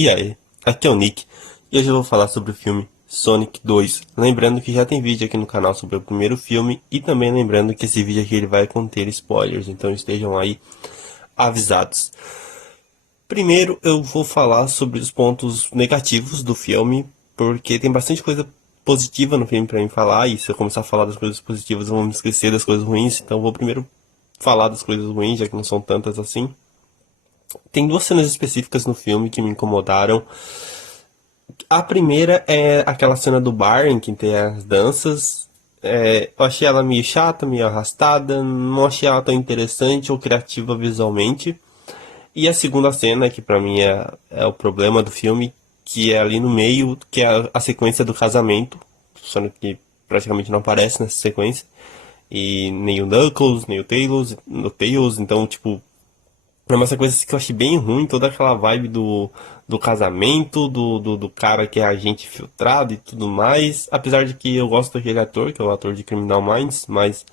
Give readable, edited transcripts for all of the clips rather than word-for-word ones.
E aí, aqui é o Nick e hoje eu vou falar sobre o filme Sonic 2. Lembrando que já tem vídeo aqui no canal sobre o primeiro filme e também lembrando que esse vídeo aqui ele vai conter spoilers, então estejam aí avisados. Primeiro eu vou falar sobre os pontos negativos do filme, porque tem bastante coisa positiva no filme pra mim falar, e se eu começar a falar das coisas positivas eu vou me esquecer das coisas ruins, então eu vou primeiro falar das coisas ruins, já que não são tantas assim. Tem duas cenas específicas no filme que me incomodaram. A primeira é aquela cena do bar em que tem as danças. Eu achei ela meio chata, meio arrastada, não achei ela tão interessante ou criativa visualmente. E a segunda cena, que pra mim é o problema do filme, que é ali no meio, que é a sequência do casamento, só que praticamente não aparece nessa sequência. E nem o Knuckles, nem o Tails, então, tipo, é uma sequência que eu achei bem ruim, toda aquela vibe do casamento, do cara que é agente filtrado e tudo mais. Apesar de que eu gosto daquele ator, que é o ator de Criminal Minds, mas,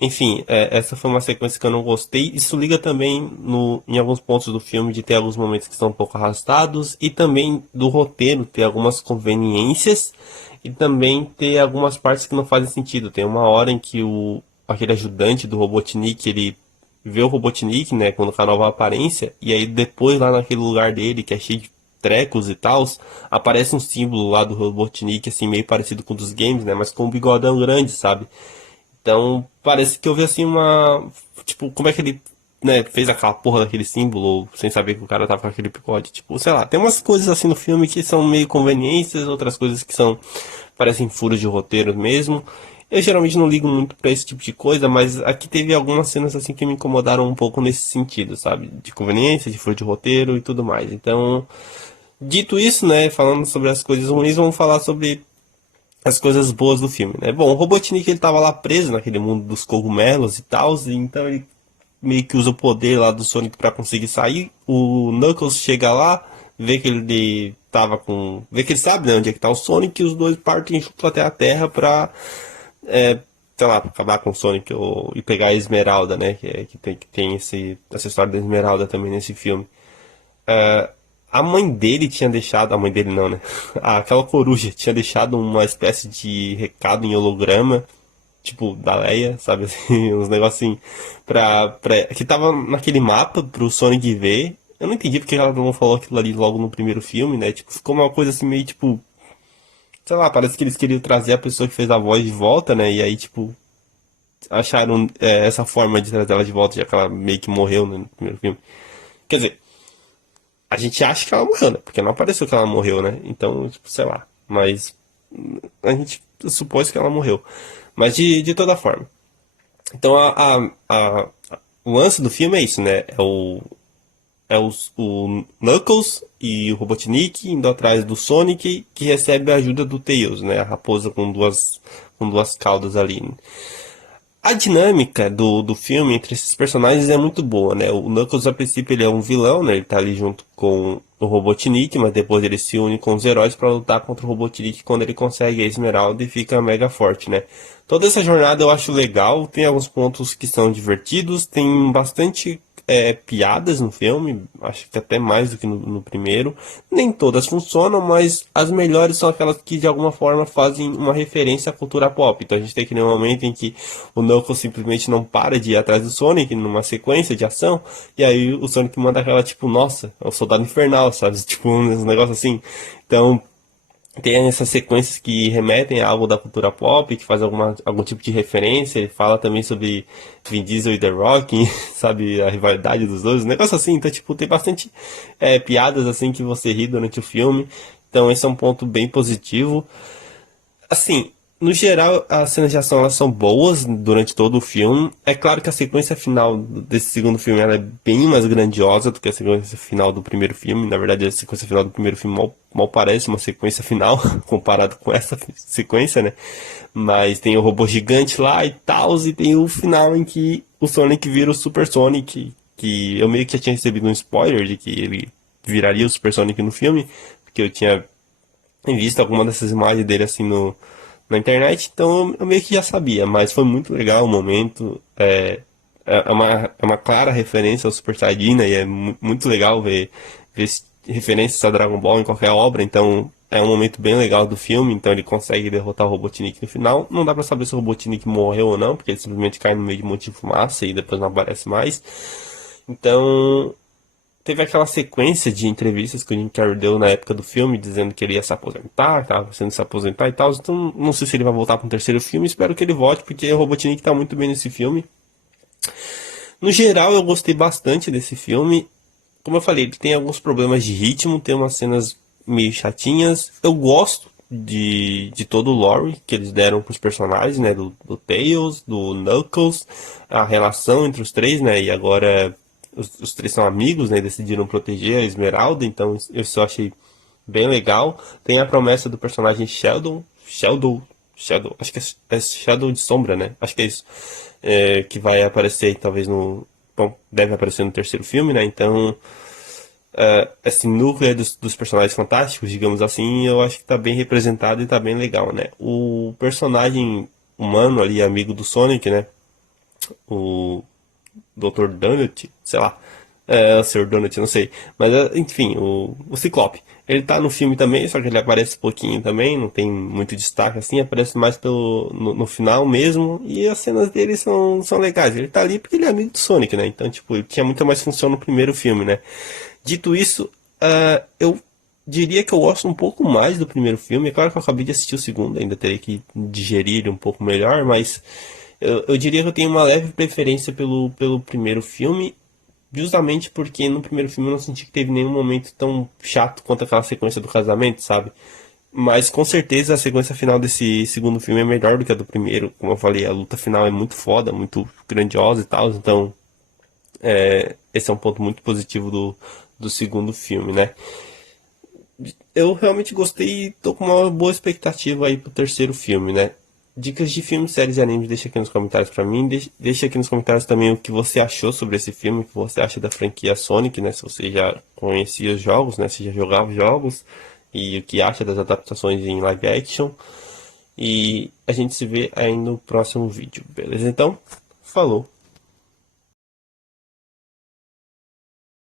enfim, essa foi uma sequência que eu não gostei. Isso liga também em alguns pontos do filme de ter alguns momentos que são um pouco arrastados e também do roteiro ter algumas conveniências e também ter algumas partes que não fazem sentido. Tem uma hora em que aquele ajudante do Robotnik, ele vê o Robotnik, né, com a nova aparência, e aí depois lá naquele lugar dele, que é cheio de trecos e tal, aparece um símbolo lá do Robotnik, assim, meio parecido com o dos games, né, mas com um bigodão grande, sabe? Então, parece que eu vi assim tipo, como é que ele, né, fez aquela porra daquele símbolo, sem saber que o cara tava com aquele bigode, tipo, sei lá, tem umas coisas assim no filme que são meio conveniências, outras coisas que são, parecem furos de roteiro mesmo. Eu geralmente não ligo muito pra esse tipo de coisa, mas aqui teve algumas cenas assim que me incomodaram um pouco nesse sentido, sabe? De conveniência, de furo de roteiro e tudo mais. Então, dito isso, né, falando sobre as coisas ruins, vamos falar sobre as coisas boas do filme, né? Bom, o Robotnik ele tava lá preso naquele mundo dos cogumelos e tal, e então ele meio que usa o poder lá do Sonic pra conseguir sair. O Knuckles chega lá, vê que ele tava com, vê que ele sabe, né, onde é que tá o Sonic, e os dois partem junto até a Terra pra, é, sei lá, pra acabar com o Sonic e pegar a Esmeralda, né? Que tem essa história da Esmeralda também nesse filme. A mãe dele tinha deixado. A mãe dele não, né? Aquela coruja tinha deixado uma espécie de recado em holograma, tipo, da Leia, sabe assim? Uns negocinhos que tava naquele mapa pro Sonic ver. Eu não entendi porque ela não falou aquilo ali logo no primeiro filme, né? Tipo, ficou uma coisa assim meio tipo. Sei lá, parece que eles queriam trazer a pessoa que fez a voz de volta, né? E aí, tipo, acharam essa forma de trazer ela de volta, já que ela meio que morreu, né, no primeiro filme. Quer dizer, a gente acha que ela morreu, né? Porque não apareceu que ela morreu, né? Então, tipo, sei lá. Mas a gente supôs que ela morreu. Mas de toda forma. Então o lance do filme é isso, né? O Knuckles e o Robotnik indo atrás do Sonic que recebe a ajuda do Tails, né? A raposa com duas caudas ali. A dinâmica do filme entre esses personagens é muito boa, né? O Knuckles, a princípio, ele é um vilão, né? Ele tá ali junto com o Robotnik, mas depois ele se une com os heróis para lutar contra o Robotnik quando ele consegue a Esmeralda e fica mega forte, né? Toda essa jornada eu acho legal, tem alguns pontos que são divertidos, tem bastante piadas no filme, acho que até mais do que no primeiro. Nem todas funcionam, mas as melhores são aquelas que de alguma forma fazem uma referência à cultura pop. Então a gente tem aquele momento em que o Knuckles simplesmente não para de ir atrás do Sonic numa sequência de ação, e aí o Sonic manda aquela tipo, nossa, é o Soldado Infernal, sabe? Tipo, uns negócios assim. Então, tem essas sequências que remetem a algo da cultura pop, que faz algum tipo de referência. Ele fala também sobre Vin Diesel e The Rock, sabe, a rivalidade dos dois, um negócio assim. Então, tipo, tem bastante piadas assim que você ri durante o filme. Então, esse é um ponto bem positivo. Assim, no geral, as cenas de ação elas são boas durante todo o filme. É claro que a sequência final desse segundo filme ela é bem mais grandiosa do que a sequência final do primeiro filme. Na verdade, a sequência final do primeiro filme mal parece uma sequência final comparado com essa sequência, né? Mas tem o robô gigante lá e tal, e tem o final em que o Sonic vira o Super Sonic, que eu meio que já tinha recebido um spoiler de que ele viraria o Super Sonic no filme, porque eu tinha visto alguma dessas imagens dele assim na internet, então eu meio que já sabia, mas foi muito legal o momento. É uma clara referência ao Super Saiyajin, né, e é muito legal ver referências a Dragon Ball em qualquer obra, então é um momento bem legal do filme, então ele consegue derrotar o Robotnik no final. Não dá pra saber se o Robotnik morreu ou não, porque ele simplesmente cai no meio de um monte de fumaça e depois não aparece mais. Então, teve aquela sequência de entrevistas que o Jim Carrey deu na época do filme, dizendo que ele ia se aposentar, que estava pensando em se aposentar e tal. Então, não sei se ele vai voltar para um terceiro filme, espero que ele volte, porque o Robotnik tá muito bem nesse filme. No geral, eu gostei bastante desse filme. Como eu falei, ele tem alguns problemas de ritmo, tem umas cenas meio chatinhas. Eu gosto de todo o lore que eles deram para os personagens, né? Do Tails, do Knuckles, a relação entre os três, né? E agora os três são amigos, né? E decidiram proteger a Esmeralda, então eu só achei bem legal. Tem a promessa do personagem Shadow, acho que é Shadow de Sombra, né? Acho que é isso. Que vai aparecer talvez no. Bom, deve aparecer no terceiro filme, né? Então, esse núcleo dos personagens fantásticos, digamos assim, eu acho que tá bem representado e tá bem legal, né? O personagem humano ali, amigo do Sonic, né? O Dr. Donut, sei lá, o Sr. Donut, não sei. Mas, enfim, o Ciclope. Ele tá no filme também, só que ele aparece pouquinho também, não tem muito destaque assim, aparece mais no final mesmo, e as cenas dele são legais. Ele tá ali porque ele é amigo do Sonic, né? Então, tipo, ele tinha muita mais função no primeiro filme, né? Dito isso, eu diria que eu gosto um pouco mais do primeiro filme. É claro que eu acabei de assistir o segundo, ainda terei que digerir ele um pouco melhor, mas eu diria que eu tenho uma leve preferência pelo primeiro filme, justamente porque no primeiro filme eu não senti que teve nenhum momento tão chato quanto aquela sequência do casamento, sabe? Mas com certeza a sequência final desse segundo filme é melhor do que a do primeiro. Como eu falei, a luta final é muito foda, muito grandiosa e tal, então esse é um ponto muito positivo do segundo filme, né? Eu realmente gostei e tô com uma boa expectativa aí pro terceiro filme, né? Dicas de filmes, séries e animes, deixa aqui nos comentários pra mim. Deixa aqui nos comentários também o que você achou sobre esse filme, o que você acha da franquia Sonic, né? Se você já conhecia os jogos, né? Se já jogava os jogos. E o que acha das adaptações em live action. E a gente se vê aí no próximo vídeo, beleza? Então, falou!